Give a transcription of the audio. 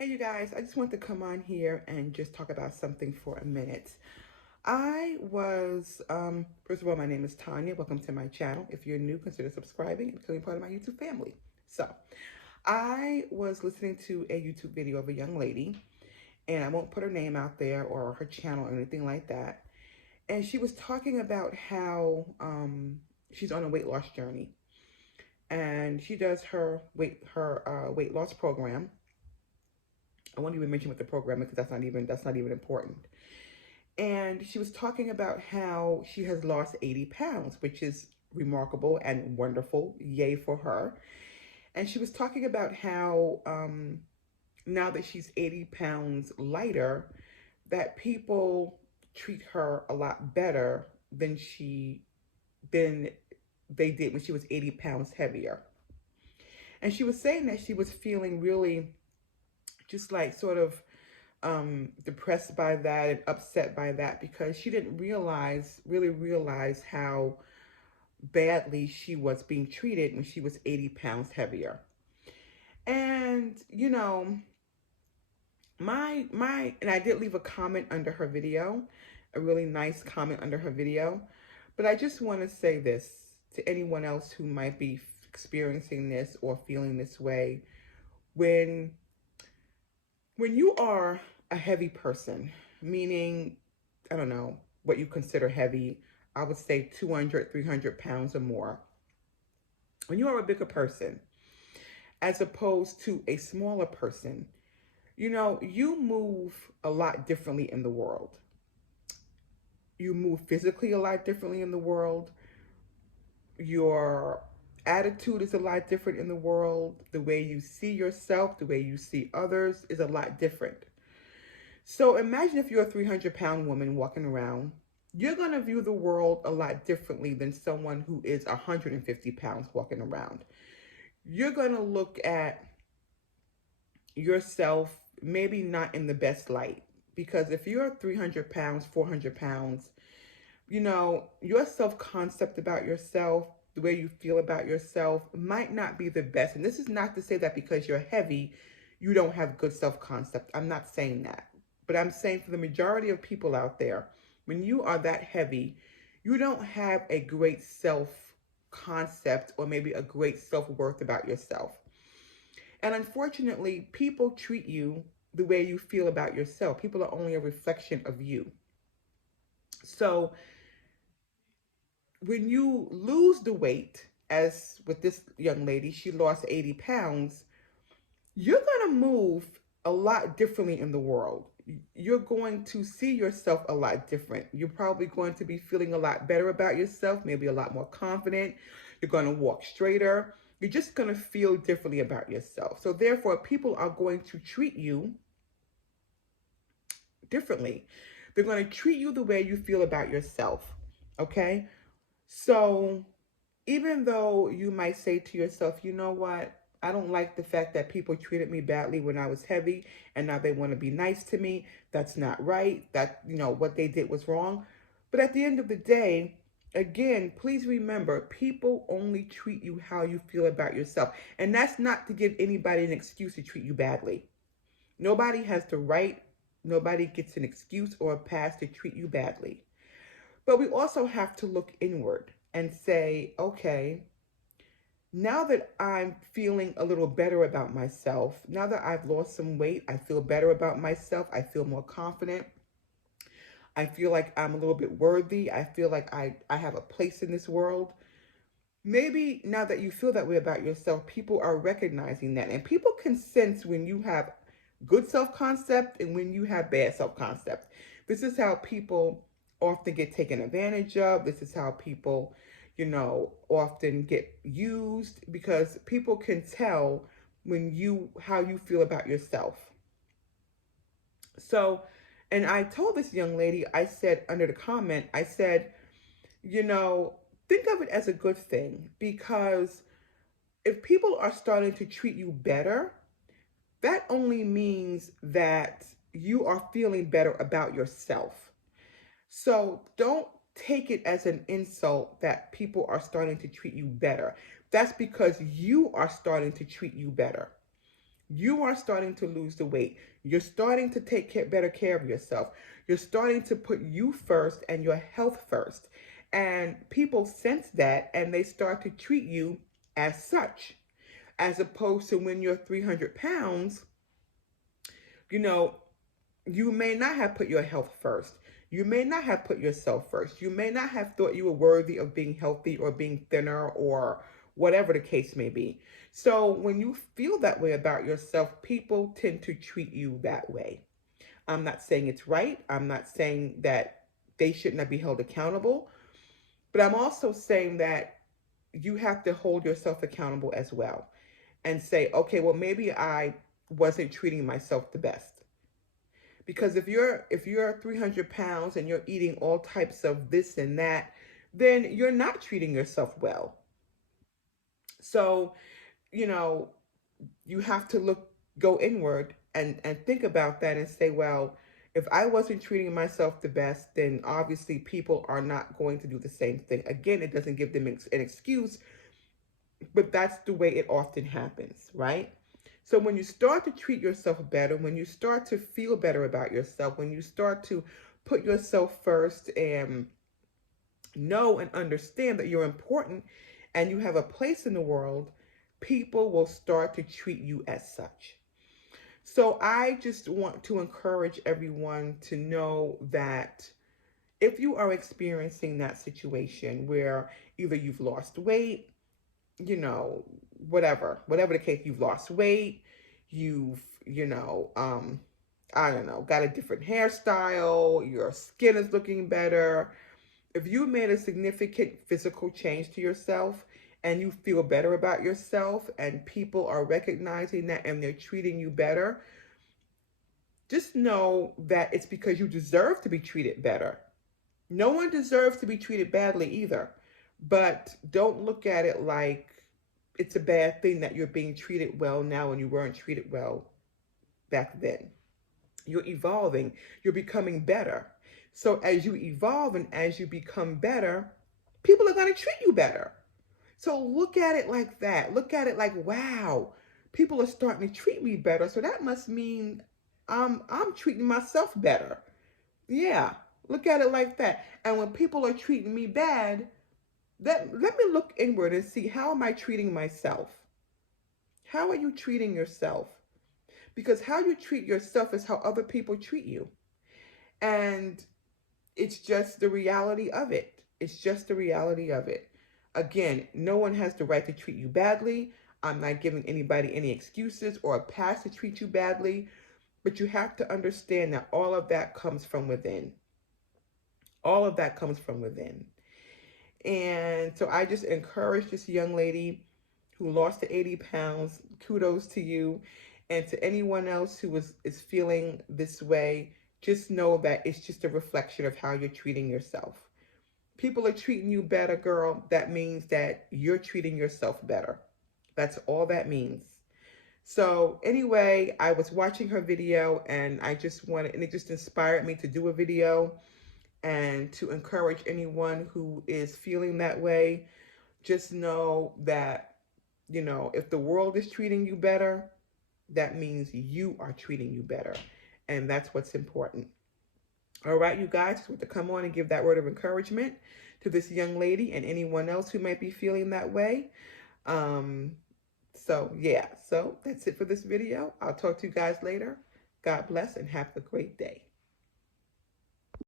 Hey, you guys, I just want to come on here and just talk about something for a minute. First of all, my name is Tanya. Welcome to my channel. If you're new, consider subscribing and becoming part of my YouTube family. So, I was listening to a YouTube video of a young lady, and I won't put her name out there or her channel or anything like that. And she was talking about how she's on a weight loss journey, and she does her weight loss program. I won't even mention what the program is because that's not even important. And she was talking about how she has lost 80 pounds, which is remarkable and wonderful. Yay for her. And she was talking about how now that she's 80 pounds lighter, that people treat her a lot better than they did when she was 80 pounds heavier. And she was saying that she was feeling really just like sort of depressed by that and upset by that because she didn't really realize how badly she was being treated when she was 80 pounds heavier. And and I did leave a comment under her video, a really nice comment under her video. But I just want to say this to anyone else who might be experiencing this or feeling this way. When when you are a heavy person, meaning, I don't know what you consider heavy, I would say 200, 300 pounds or more. When you are a bigger person, as opposed to a smaller person, you move a lot differently in the world. You move physically a lot differently in the world. Your attitude is a lot different in the world. The way you see yourself, the way you see others is a lot different. So imagine if you're a 300-pound woman walking around, you're going to view the world a lot differently than someone who is 150 pounds walking around. You're going to look at yourself maybe not in the best light. Because if you're 300 pounds, 400 pounds, your self-concept about yourself, the way you feel about yourself might not be the best. And this is not to say that because you're heavy, you don't have good self-concept. I'm not saying that. But I'm saying for the majority of people out there, when you are that heavy, you don't have a great self-concept or maybe a great self-worth about yourself. And unfortunately, people treat you the way you feel about yourself. People are only a reflection of you. So when you lose the weight, as with this young lady, she lost 80 pounds, you're going to move a lot differently in the world. You're going to see yourself a lot different. You're probably going to be feeling a lot better about yourself, maybe a lot more confident. You're going to walk straighter. You're just going to feel differently about yourself. So therefore, people are going to treat you differently. They're going to treat you the way you feel about yourself. Okay? So even though you might say to yourself, you know what? I don't like the fact that people treated me badly when I was heavy and now they want to be nice to me. That's not right. That, what they did was wrong. But at the end of the day, again, please remember, people only treat you how you feel about yourself. And that's not to give anybody an excuse to treat you badly. Nobody has the right, nobody gets an excuse or a pass to treat you badly. But we also have to look inward and say, okay, now that I'm feeling a little better about myself, now that I've lost some weight, I feel better about myself. I feel more confident. I feel like I'm a little bit worthy. I feel like I have a place in this world. Maybe now that you feel that way about yourself, people are recognizing that. And people can sense when you have good self-concept and when you have bad self-concept. This is how people often get taken advantage of. This is how people, often get used, because people can tell how you feel about yourself. So, and I told this young lady, I said under the comment, I said, think of it as a good thing, because if people are starting to treat you better, that only means that you are feeling better about yourself. So don't take it as an insult that people are starting to treat you better. That's because you are starting to treat you better. You are starting to lose the weight. You're starting to take better care of yourself. You're starting to put you first and your health first. And people sense that and they start to treat you as such. As opposed to when you're 300 pounds, you know, you may not have put your health first. You may not have put yourself first. You may not have thought you were worthy of being healthy or being thinner or whatever the case may be. So when you feel that way about yourself, people tend to treat you that way. I'm not saying it's right. I'm not saying that they should not be held accountable. But I'm also saying that you have to hold yourself accountable as well and say, okay, well, maybe I wasn't treating myself the best. Because if you're 300 pounds and you're eating all types of this and that, then you're not treating yourself well. So, you know, you have to go inward and think about that and say, well, if I wasn't treating myself the best, then obviously people are not going to do the same thing. Again, it doesn't give them an excuse, but that's the way it often happens, right? So when you start to treat yourself better, when you start to feel better about yourself, when you start to put yourself first and know and understand that you're important and you have a place in the world, people will start to treat you as such. So I just want to encourage everyone to know that if you are experiencing that situation where either you've lost weight, you know, whatever the case, you've lost weight, you've, I don't know, got a different hairstyle, your skin is looking better. If you made a significant physical change to yourself and you feel better about yourself and people are recognizing that and they're treating you better, just know that it's because you deserve to be treated better. No one deserves to be treated badly either. But don't look at it like it's a bad thing that you're being treated well now and you weren't treated well back then. You're evolving, you're becoming better. So as you evolve and as you become better, people are going to treat you better. So look at it like that. Look at it like, wow, people are starting to treat me better. So that must mean I'm treating myself better. Yeah, look at it like that. And when people are treating me bad, let me look inward and see, how am I treating myself? How are you treating yourself? Because how you treat yourself is how other people treat you. And it's just the reality of it. It's just the reality of it. Again, no one has the right to treat you badly. I'm not giving anybody any excuses or a pass to treat you badly. But you have to understand that all of that comes from within. All of that comes from within. And so I just encourage this young lady who lost the 80 pounds. Kudos to you. And to anyone else who is feeling this way, just know that it's just a reflection of how you're treating yourself. People are treating you better, girl. That means that you're treating yourself better. That's all that means. So anyway, I was watching her video and and it just inspired me to do a video and to encourage anyone who is feeling that way. Just know that, if the world is treating you better, that means you are treating you better. And that's what's important. All right, you guys, just want to come on and give that word of encouragement to this young lady and anyone else who might be feeling that way. So that's it for this video. I'll talk to you guys later. God bless and have a great day.